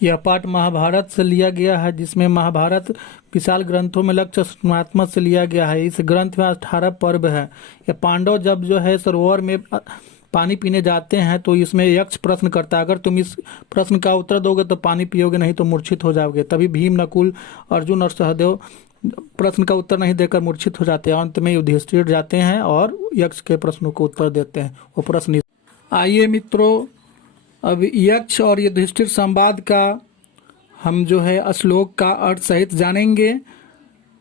यह पाठ महाभारत से लिया गया है, जिसमें महाभारत विशाल ग्रंथों में लक्ष्य स्मृतात्मक से लिया गया है। इस ग्रंथ में 18 पर्व है। यह पांडव जब जो है सरोवर में पानी पीने जाते हैं तो इसमें यक्ष प्रश्न करता है, अगर तुम इस प्रश्न का उत्तर दोगे तो पानी पियोगे, नहीं तो मूर्छित हो जाओगे। तभी भीम, नकुल, अर्जुन और सहदेव प्रश्न का उत्तर नहीं देकर मूर्छित हो जाते हैं। अंत में युधिष्ठिर जाते हैं और यक्ष के प्रश्नों को उत्तर देते हैं। वो प्रश्न आइए मित्रों, अब यक्ष और युधिष्ठिर संवाद का हम जो है श्लोक का अर्थ सहित जानेंगे।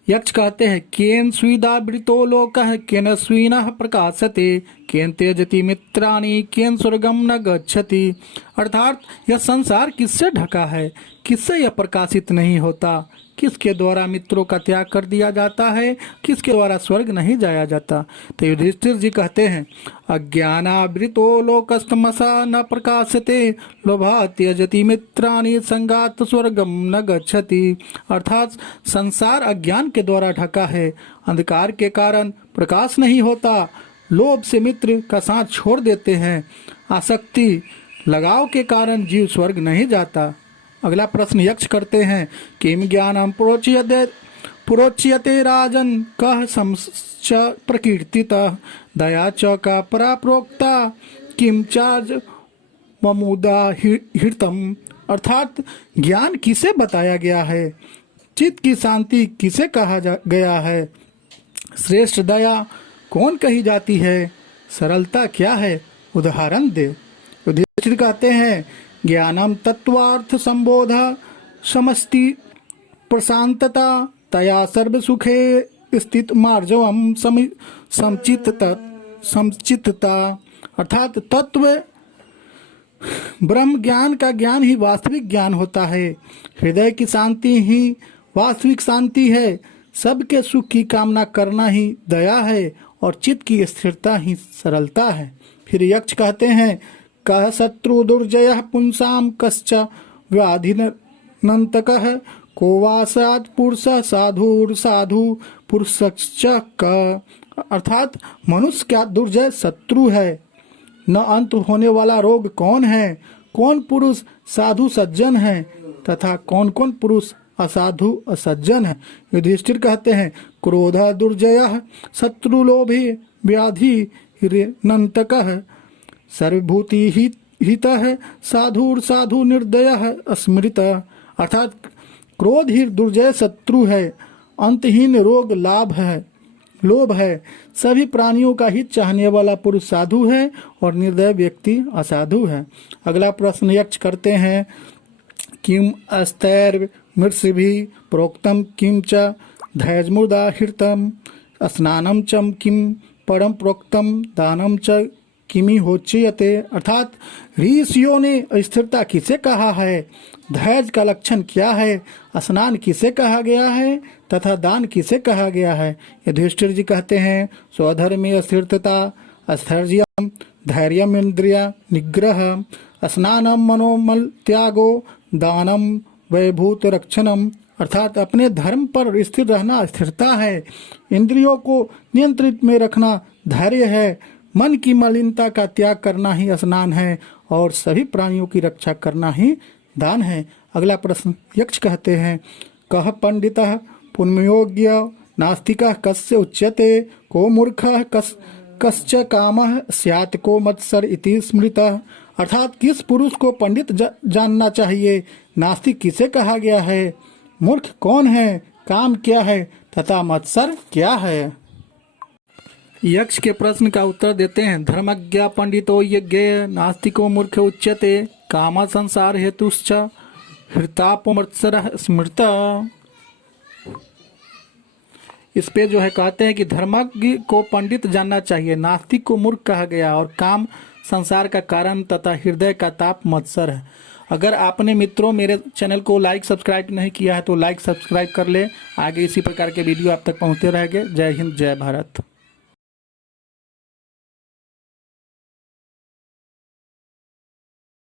यक्ष कहते हैं, केन स्वीदावृतो लोकः केन स्वीनः प्रकाशते केन त्यजति मित्राणि केन स्वर्गम न गच्छति। अर्थात यह संसार किससे ढका है, किससे यह प्रकाशित नहीं होता, किसके द्वारा मित्रों का त्याग कर दिया जाता है, किसके द्वारा स्वर्ग नहीं जाया जाता। तो युधिष्ठिर जी कहते हैं, अज्ञानावृतो लोकस्तमसा न प्रकाशते लोभा त्यजति मित्राणि संगात स्वर्गम न गच्छति। अर्थात संसार अज्ञान के द्वारा ढका है, अंधकार के कारण प्रकाश नहीं होता, लोभ से मित्र का साथ छोड़ देते हैं, आसक्ति लगाव के कारण जीव स्वर्ग नहीं जाता। अगला प्रश्न यक्ष करते हैं, किम ज्ञानम प्रोच्यते राजन कह समश्च प्रकीर्तितः दया च का परा प्रोक्ता किम चार्ज ममुदा हृतम। अर्थात ज्ञान किसे बताया गया है, चित्त की शांति किसे कहा गया है, श्रेष्ठ दया कौन कही जाती है, सरलता क्या है, उदाहरण दे। युधिष्ठिर कहते हैं, ज्ञानम तत्वार्थ संबोध समस्ति प्रशांतता तया सर्व सुखे स्थित मार्जवम समचितता। अर्थात तत्व ब्रह्म ज्ञान का ज्ञान ही वास्तविक ज्ञान होता है, हृदय की शांति ही वास्तविक शांति है, सबके सुख की कामना करना ही दया है और चित्त की स्थिरता ही सरलता है। फिर यक्ष कहते हैं, कह शत्रु दुर्जय पुंसाम कश्च व्याधिनन्तकः को वासात् पुरुष साधुर साधु पुरुषश्च क। अर्थात मनुष्य क्या दुर्जय शत्रु है, न अंत होने वाला रोग कौन है, कौन पुरुष साधु सज्जन है तथा कौन कौन पुरुष असाधु असज्जन है। युधिष्ठिर कहते हैं, क्रोध दुर्जय शत्रु लोभी व्याधि नन्तकः सर्वभूति हितः साधुर साधु निर्दयः स्मृत। अर्थात क्रोध ही दुर्जय शत्रु है, अंतहीन रोग लोभ है, सभी प्राणियों का हित चाहने वाला पुरुष साधु है और निर्दय व्यक्ति असाधु है। अगला प्रश्न यक्ष करते हैं, किम अस्तैर्मृषिभिः प्रोक्तम किम च धैर्यमुदा हृतम स्नानम च किम परम प्रोक्तम दानम च किमि होच्यते। अर्थात ऋषियों ने स्थिरता किसे कहा है, धैर्य का लक्षण क्या है, स्नान किसे कहा गया है तथा दान किसे कहा गया है। युधिष्ठिर जी कहते हैं, स्वधर्मे स्थिरता स्थैर्यम धैर्यम इंद्रिय निग्रह स्नानम मनोमल त्यागो दानम वैभूत रक्षणम। अर्थात अपने धर्म पर स्थिर रहना स्थिरता है, इंद्रियों को नियंत्रित में रखना धैर्य है, मन की मलिनता का त्याग करना ही स्नान है और सभी प्राणियों की रक्षा करना ही दान है। अगला प्रश्न यक्ष कहते हैं, कह पंडितः पुण्योग्य नास्तिकः कस्य उच्यते को मूर्खः कश्च कामः स्यात् को मत्सर इति स्मृतः। अर्थात किस पुरुष को पंडित जानना चाहिए, नास्तिक किसे कहा गया है, मूर्ख कौन है, काम क्या है तथा मत्सर क्या है। यक्ष के प्रश्न का उत्तर देते हैं, धर्मज्ञ पंडितो यज्ञ नास्तिको मूर्ख उच्यते काम संसार हेतुश्च हृतापो मत्सरः स्मृत। इस पे जो है कहते हैं कि धर्मज्ञ को पंडित जानना चाहिए, नास्तिक को मूर्ख कहा गया और काम संसार का कारण तथा हृदय का ताप मत्सर है। अगर आपने मित्रों मेरे चैनल को लाइक सब्सक्राइब नहीं किया है तो लाइक सब्सक्राइब कर ले, आगे इसी प्रकार के वीडियो आप तक पहुँचते रहेंगे। जय हिंद, जय भारत।